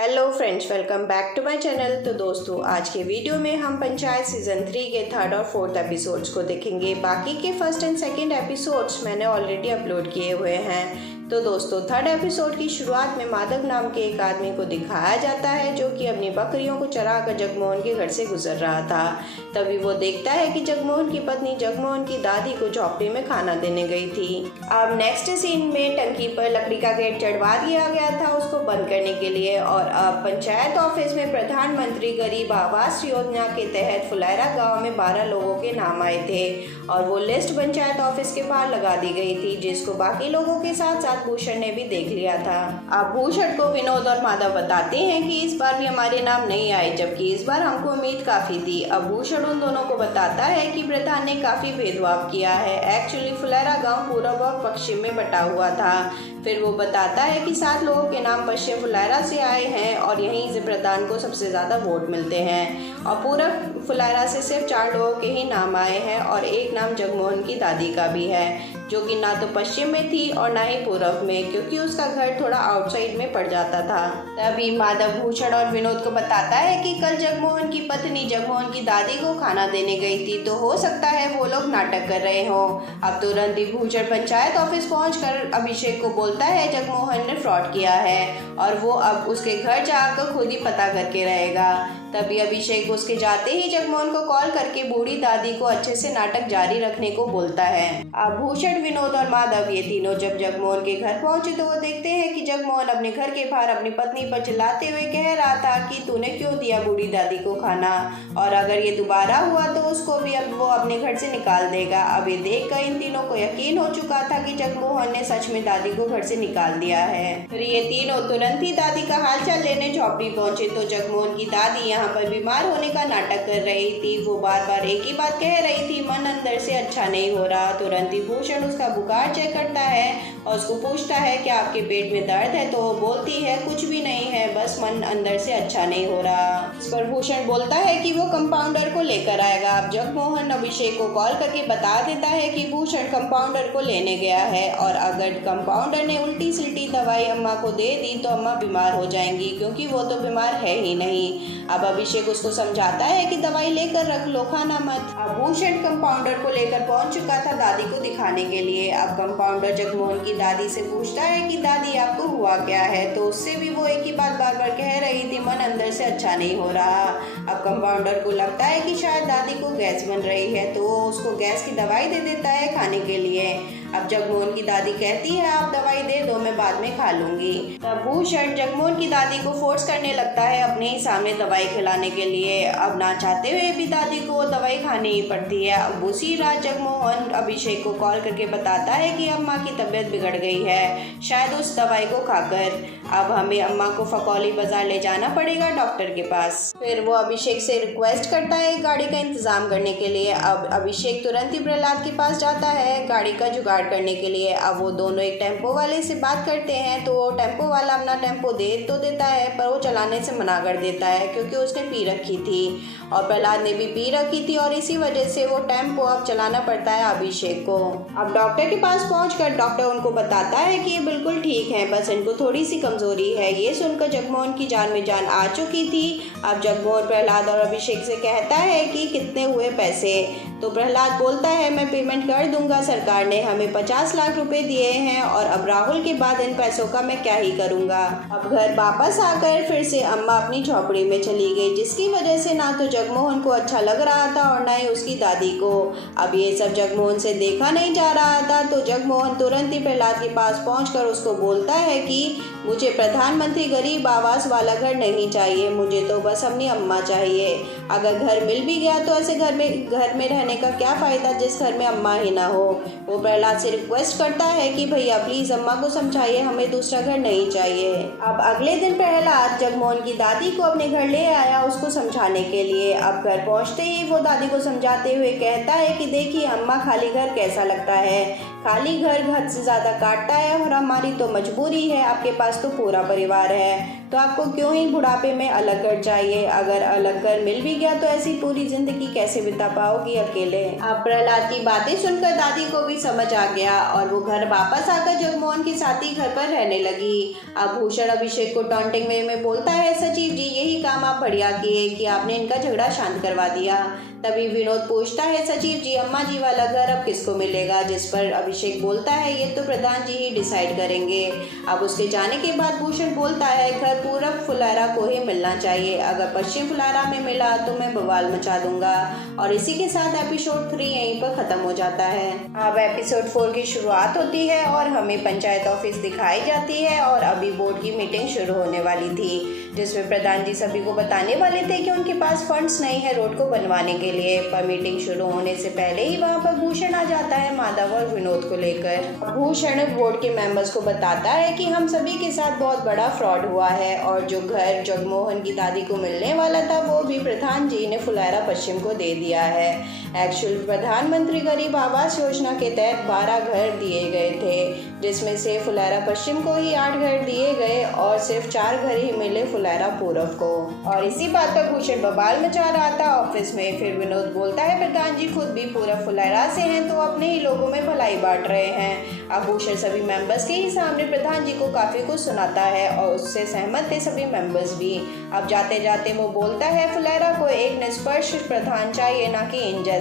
Hello friends, welcome back to my channel. तो दोस्तों, आज के वीडियो में हम पंचायत सीज़न 3 के थर्ड और फोर्थ एपिसोड्स को देखेंगे। बाकी के फर्स्ट एंड सेकंड एपिसोड्स मैंने ऑलरेडी अपलोड किए हुए हैं। तो दोस्तों, थर्ड एपिसोड की शुरुआत में माधव नाम के एक आदमी को दिखाया जाता है जो कि अपनी बकरियों को चराकर जगमोहन के घर से गुजर रहा था। तभी वो देखता है कि जगमोहन की पत्नी जगमोहन की दादी को झोपड़ी में खाना देने गई थी। अब नेक्स्ट सीन में टंकी पर लकड़ी का गेट चढ़वा दिया गया था उसको बंद करने के लिए। और अब पंचायत ऑफिस में प्रधानमंत्री गरीब आवास योजना के तहत फुलैरा गांव में 12 लोगों के नाम आए थे और वो लिस्ट पंचायत ऑफिस के बाहर लगा दी गई थी, जिसको बाकी लोगों के साथ साथ भूषण ने भी देख लिया था। अब भूषण को विनोद और माधव बताते हैं कि इस बार भी हमारे नाम नहीं आए, जबकि इस बार हमको उम्मीद काफी थी। अब भूषण उन दोनों को बताता है कि प्रधान ने काफी भेदभाव किया है। एक्चुअली फुलैरा गांव पूर्व और पश्चिम में बटा हुआ था। फिर वो बताता है कि 7 लोगों के नाम पश्चिम फुलैरा से आए हैं और यहीं से प्रधान को सबसे ज़्यादा वोट मिलते हैं। और पूरब फुलैरा से सिर्फ 4 लोगों के ही नाम आए हैं और एक नाम जगमोहन की दादी का भी है, जो कि ना तो पश्चिम में थी और ना ही पूरब में, क्योंकि उसका घर थोड़ा आउटसाइड में पड़ जाता था। तभी माधव भूषण और विनोद को बताता है कि कल जगमोहन की पत्नी जगमोहन की दादी को खाना देने गई थी, तो हो सकता है वो लोग नाटक कर रहे हों। अब तुरंत ही भूषण पंचायत ऑफिस पहुंचकर अभिषेक को बोलता है जगमोहन ने फ्रॉड किया है और वो अब उसके घर जाकर खुद ही पता करके रहेगा। तभी अभिषेक उसके जाते ही जगमोहन को कॉल करके बूढ़ी दादी को अच्छे से नाटक जारी रखने को बोलता है। अब भूषण, विनोद और माधव ये तीनों जब जगमोहन के घर पहुंचे तो वो देखते हैं कि जगमोहन अपने घर के बाहर अपनी पत्नी पर चिल्लाते हुए कह रहा था कि तूने क्यों दिया बूढ़ी दादी को खाना, और अगर ये दोबारा हुआ तो उसको भी अब वो अपने घर से निकाल देगा। अब ये देखकर इन तीनों को यकीन हो चुका था कि जगमोहन ने सच में दादी को घर से निकाल दिया है। फिर ये तीनों तुरंत ही दादी का हालचाल लेने झोपड़ी पहुंचे तो जगमोहन की दादी यहाँ पर बीमार होने का नाटक कर रही थी। वो बार बार एक ही बात कह रही थी, मन अंदर से अच्छा नहीं हो रहा। तुरंत ही भूषण उसका बुखार चेक करता है और उसको पूछता है कि आपके पेट में दर्द है, तो वो बोलती है कुछ भी नहीं है, बस मन अंदर से अच्छा नहीं हो रहा। इस पर भूषण बोलता है कि वो कंपाउंडर को लेकर आएगा। अब जगमोहन अभिषेक को कॉल करके बता देता है कि भूषण कंपाउंडर को लेने गया है और अगर कंपाउंडर ने उल्टी सिल्टी दवाई अम्मा को दे दी तो अम्मा बीमार हो जाएंगी, क्योंकि वो तो बीमार है ही नहीं। अब अभिषेक उसको समझाता है कि दवाई लेकर रख लो, खाना मत। अब भूषण कंपाउंडर को लेकर पहुंच चुका था दादी को दिखाने के लिए। अब कंपाउंडर जगमोहन की दादी से पूछता है कि दादी आपको हुआ क्या है, तो उससे भी वो एक ही बात बार बार कह रही थी, मन अंदर से अच्छा नहीं हो रहा। अब कंपाउंडर को लगता है कि शायद दादी को गैस बन रही है, तो वो उसको गैस की दवाई दे देता है खाने के लिए। अब जगमोहन की दादी कहती है आप दवाई दे दो, मैं बाद में खा लूंगी। तब भूषण जगमोहन की दादी को फोर्स करने लगता है अपने ही सामने दवाई खिलाने के लिए। अब ना चाहते हुए भी दादी को दवाई खानी ही पड़ती है। अब उसी रात जगमोहन अभिषेक को कॉल करके बताता है कि अम्मा की तबीयत बिगड़ गई है, शायद उस दवाई को खाकर। अब हमें अम्मा को फकौली बाजार ले जाना पड़ेगा डॉक्टर के पास। फिर वो अभिषेक से रिक्वेस्ट करता है गाड़ी का इंतजाम करने के लिए। अब अभिषेक तुरंत ही प्रहलाद के पास जाता है गाड़ी का जुगाड़ करने के लिए। अब वो दोनों एक टेम्पो वाले से बात करते हैं, तो वो टेम्पो वाला अपना टेम्पो दे तो देता है, पर वो चलाने से मना कर देता है क्योंकि उसने पी रखी थी और प्रहलाद ने भी पी रखी थी और इसी वजह से वो टेम्पो अब चलाना पड़ता है अभिषेक को। अब डॉक्टर के पास पहुंचकर डॉक्टर उनको बताता है कि ये बिल्कुल ठीक है, बस इनको थोड़ी सी कमजोरी है। ये सुनकर जगमोहन की जान में जान आ चुकी थी। अब जगमोहन प्रहलाद और अभिषेक से कहता है कि कितने हुए पैसे, तो प्रहलाद बोलता है मैं पेमेंट कर दूंगा, सरकार ने हमें 50 लाख रुपए दिए हैं और अब राहुल के बाद इन पैसों का मैं क्या ही करूंगा। अब घर वापस आकर फिर से अम्मा अपनी झोपड़ी में चली गई, जिसकी वजह से ना तो जगमोहन को अच्छा लग रहा था और ना ही उसकी दादी को। अब ये सब जगमोहन से देखा नहीं जा रहा था, तो जगमोहन तुरंत ही प्रहलाद के पास पहुंचकर उसको बोलता है कि मुझे प्रधानमंत्री गरीब आवास वाला घर नहीं चाहिए, मुझे तो बस अपनी अम्मा चाहिए। अगर घर मिल भी गया तो ऐसे घर में रहने का क्या फ़ायदा जिस घर में अम्मा ही ना हो। वो प्रहलाद से रिक्वेस्ट करता है कि भैया प्लीज़ अम्मा को समझाइए, हमें दूसरा घर नहीं चाहिए। अब अगले दिन प्रहलाद जगमोहन की दादी को अपने घर ले आया उसको समझाने के लिए। अब घर पहुंचते ही वो दादी को समझाते हुए कहता है कि देखिए अम्मा, खाली घर कैसा लगता है, खाली घर हद से ज़्यादा काटता है और हमारी तो मजबूरी है, आपके पास तो पूरा परिवार है, तो आपको क्यों ही बुढ़ापे में अलग घर चाहिए। अगर अलग घर मिल भी गया तो ऐसी पूरी जिंदगी कैसे बिता पाओगी अकेले। अब प्रहलाद की बातें सुनकर दादी को भी समझ आ गया और वो घर वापस आकर जगमोहन के साथ ही घर पर रहने लगी। अब भूषण अभिषेक को टॉन्टिंग वे में बोलता है काम आप बढ़िया किए कि आपने इनका झगड़ा शांत करवा दिया। तभी विनोद पूछता है, सचिव जी अम्मा जी वाला घर अब किसको मिलेगा? जिस पर अभिषेक बोलता है, ये तो प्रधान जी ही डिसाइड करेंगे। अब उसके जाने के बाद भूषण बोलता है, घर पूरब फुलारा को ही मिलना चाहिए, अगर पश्चिम फुलारा में मिला तो मैं बवाल मचा दूंगा। और इसी के साथ एपिसोड 3 यहीं पर खत्म हो जाता है। अब एपिसोड 4 की शुरुआत होती है और हमें पंचायत ऑफिस दिखाई जाती है और अभी बोर्ड की मीटिंग शुरू होने वाली थी, जिसमें प्रधान जी सभी को बताने वाले थे कि उनके पास फंड्स नहीं है रोड को बनवाने के लिए। पर मीटिंग शुरू होने से पहले ही वहां पर भूषण आ जाता है माधव और विनोद को लेकर। भूषण बोर्ड के मेंबर्स को बताता है कि हम सभी के साथ बहुत बड़ा फ्रॉड हुआ है और जो घर जगमोहन की दादी को मिलने वाला था वो भी प्रधान जी ने फुलारा पश्चिम को दे दिया है। एक्चुअल प्रधानमंत्री गरीब आवास योजना के तहत 12 घर दिए गए थे, जिसमें से फुलारा पश्चिम को ही 8 घर दिए गए और सिर्फ 4 घर ही मिले फुलारा पूरब को। और इसी बात पर भूषण बवाल मचा रहा था ऑफिस में। फिर विनोद बोलता है, प्रधान जी खुद भी पूरब फुलारा से हैं तो अपने ही लोगों में भलाई बांट रहे हैं। अब भूषण सभी मेंबर्स के ही सामने प्रधान जी को काफी कुछ सुनाता है और उससे सहमत थे सभी मेंबर्स भी। अब जाते जाते वो बोलता है, फुलारा को एक निष्पक्ष प्रधान चाहिए, ना कि इन जैसा।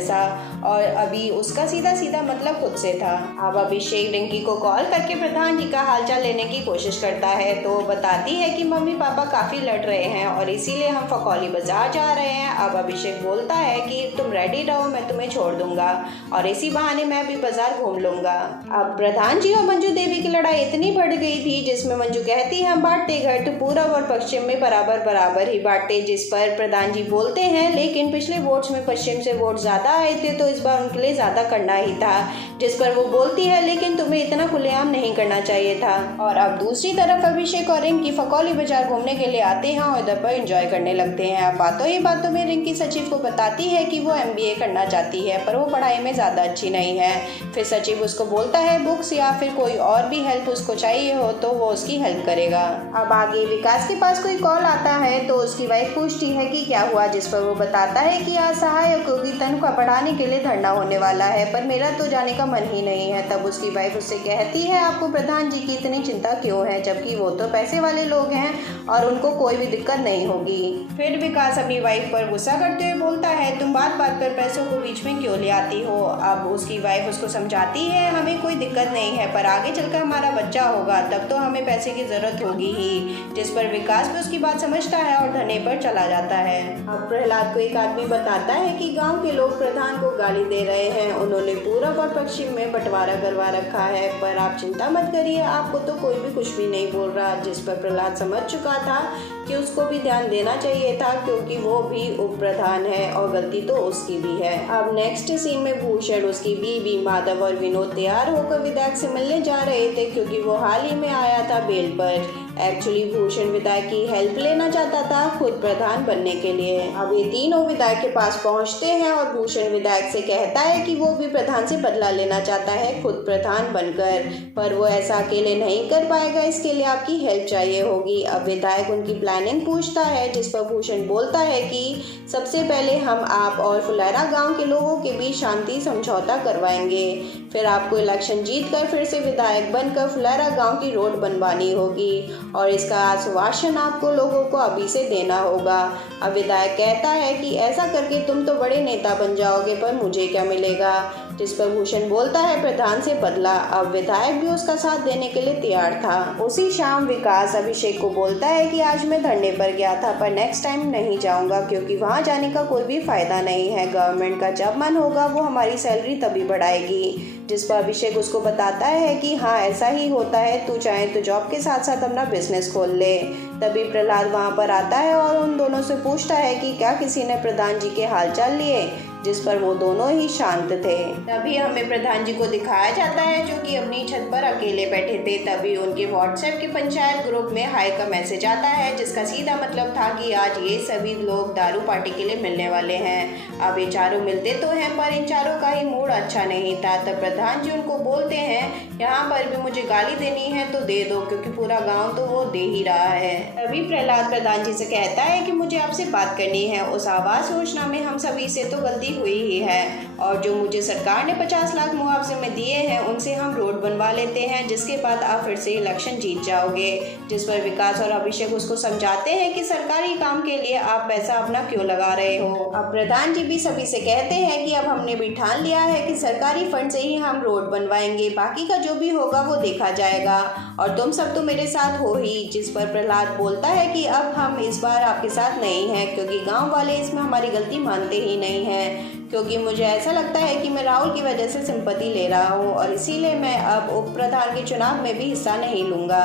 और अभी उसका सीधा सीधा मतलब खुद से था। अब अभिषेक रिंकी को कॉल करके प्रधान जी का हालचाल लेने की कोशिश करता है तो बताती है कि मम्मी पापा काफी लड़ रहे हैं और इसीलिए हम फकौली बाजार जा रहे हैं। अब अभिषेक बोलता है कि तुम रेडी रहो, मैं तुम्हें छोड़ दूंगा और इसी बहाने मैं भी बाजार घूम लूंगा। अब प्रधान जी और मंजू देवी की लड़ाई इतनी बढ़ गई थी जिसमें मंजू कहती है, हम बांटते घर तो पूरब और पश्चिम में बराबर बराबर ही बांटते, जिस पर प्रधान जी बोलते हैं लेकिन पिछले वोट्स में पश्चिम से वोट ज्यादा आए थे तो इस बार उनके लिए ज्यादा करना ही था। जिस पर वो बोलती है, लेकिन तुम्हें इतना खुलेआम नहीं करना चाहिए था। और अब दूसरी तरफ अभिषेक और रिंकी फकौली बाजार घूमने के लिए आते हैं और इधर पर एंजॉय करने लगते हैं। अब बातों ही बातों में रिंकी सचिव को बताती है कि वो MBA करना चाहती है पर वो पढ़ाई में ज्यादा अच्छी नहीं है। फिर सचिव उसको बोलता है बुक्स या फिर कोई और भी हेल्प उसको चाहिए हो तो वो उसकी हेल्प करेगा। अब आगे विकास के पास कोई कॉल आता है तो उसकी वाइफ पूछती है कि क्या हुआ, जिस पर वो बताता है कि आज सहायकों की तनख्वाह बढ़ाने के लिए धरना होने वाला है पर मेरा तो जाने का मन ही नहीं है। तब उसकी वाइफ उससे कहती है, आपको प्रधान जी की इतनी चिंता क्यों है, जबकि वो तो पैसे वाले लोग हैं और उनको कोई भी दिक्कत नहीं होगी। फिर विकास अपनी वाइफ पर गुस्सा करते हुए बोलता है, तुम बात बात पर पैसों को बीच में क्यों ले आती हो। अब उसकी वाइफ उसको समझाती है, हमें कोई दिक्कत नहीं है पर आगे चलकर हमारा बच्चा होगा तब तो हमें पैसे की जरूरत होगी ही। जिस पर विकास भी उसकी बात समझता है और धरने पर चला जाता है। अब प्रहलाद को एक आदमी बताता है कि गांव के लोग प्रधान को गाली दे रहे हैं, उन्होंने पूरब और पश्चिम में बंटवारा करवा रखा है, पर आप चिंता मत करिए, आपको तो कोई भी कुछ भी नहीं बोल रहा। जिस पर प्रहलाद समझ चुका था कि उसको भी ध्यान देना चाहिए था क्योंकि वो भी उप प्रधान है और गलती तो उसकी भी है। अब नेक्स्ट सीन में भूषण, उसकी बीवी, माधव और विनोद तैयार होकर विधायक से मिलने जा रहे थे क्योंकि वो हाल ही में आया था बेल पर। एक्चुअली भूषण विधायक की हेल्प लेना चाहता था खुद प्रधान बनने के लिए। अब ये तीनों विधायक के पास पहुंचते हैं और भूषण विधायक से कहता है कि वो भी प्रधान से बदला लेना चाहता है खुद प्रधान बनकर, पर वो ऐसा अकेले नहीं कर पाएगा, इसके लिए आपकी हेल्प चाहिए होगी। अब विधायक उनकी प्लानिंग पूछता है जिस पर भूषण बोलता है कि सबसे पहले हम आप और फुलारा गांव के लोगों के बीच शांति समझौता करवाएंगे, फिर आपको इलेक्शन जीतकर फिर से विधायक बनकर फुलारा गांव की रोड बनवानी होगी और इसका आश्वासन आपको लोगों को अभी से देना होगा। अब विधायक कहता है कि ऐसा करके तुम तो बड़े नेता बन जाओगे पर मुझे क्या मिलेगा। जिस पर भूषण बोलता है, प्रधान से बदला। अब विधायक भी उसका साथ देने के लिए तैयार था। उसी शाम विकास अभिषेक को बोलता है कि आज मैं धरने पर गया था पर नेक्स्ट टाइम नहीं जाऊंगा क्योंकि वहां जाने का कोई भी फायदा नहीं है, गवर्नमेंट का जब मन होगा वो हमारी सैलरी तभी बढ़ाएगी। जिस पर अभिषेक उसको बताता है कि हाँ ऐसा ही होता है, तू चाहे तो जॉब के साथ साथ अपना बिजनेस खोल ले। तभी प्रहलाद वहां पर आता है और उन दोनों से पूछता है कि क्या किसी ने प्रधान जी के हालचाल लिए, जिस पर वो दोनों ही शांत थे। तभी हमें प्रधान जी को दिखाया जाता है जो कि अपनी छत पर अकेले बैठे थे। तभी उनके व्हाट्सएप के पंचायत ग्रुप में हाई का मैसेज आता है जिसका सीधा मतलब था कि आज ये सभी लोग दारू पार्टी के लिए मिलने वाले हैं। अब ये चारों मिलते तो हैं पर इन चारों का ही मूड अच्छा नहीं था। तब प्रधान जी उनको बोलते हैं, यहाँ पर भी मुझे गाली देनी है तो दे दो क्योंकि पूरा गाँव तो वो दे ही रहा है। तभी प्रहलाद प्रधान जी से कहता है कि मुझे आपसे बात करनी है, उस आवास योजना में हम सभी से तो गलती गलती हुई ही है और जो मुझे सरकार ने 50 लाख मुआवजे में दिए हैं उनसे हम रोड बनवा लेते हैं, जिसके बाद आप फिर से इलेक्शन जीत जाओगे। जिस पर विकास और अभिषेक उसको समझाते हैं कि सरकारी काम के लिए आप पैसा अपना क्यों लगा रहे हो। अब प्रधान जी भी सभी से कहते हैं कि अब हमने भी ठान लिया है कि सरकारी फंड से ही हम रोड बनवाएंगे, बाकी का जो भी होगा वो देखा जाएगा और तुम सब तो मेरे साथ हो ही। जिस पर प्रहलाद बोलता है कि अब हम इस बार आपके साथ नहीं हैं, क्योंकि गांव वाले इसमें हमारी गलती मानते ही नहीं हैं, क्योंकि मुझे ऐसा लगता है कि मैं राहुल की वजह से सिंपैथी ले रहा हूँ और इसीलिए मैं अब उप प्रधान के चुनाव में भी हिस्सा नहीं लूँगा।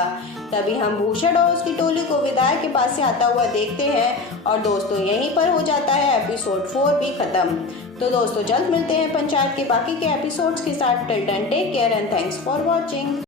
तभी हम भूषण और उसकी टोली को विधायक के पास से आता हुआ देखते हैं और दोस्तों यहीं पर हो जाता है एपिसोड 4 भी खत्म। तो दोस्तों जल्द मिलते हैं पंचायत के बाकी के एपिसोड्स के साथ। Till then take care and thanks for watching.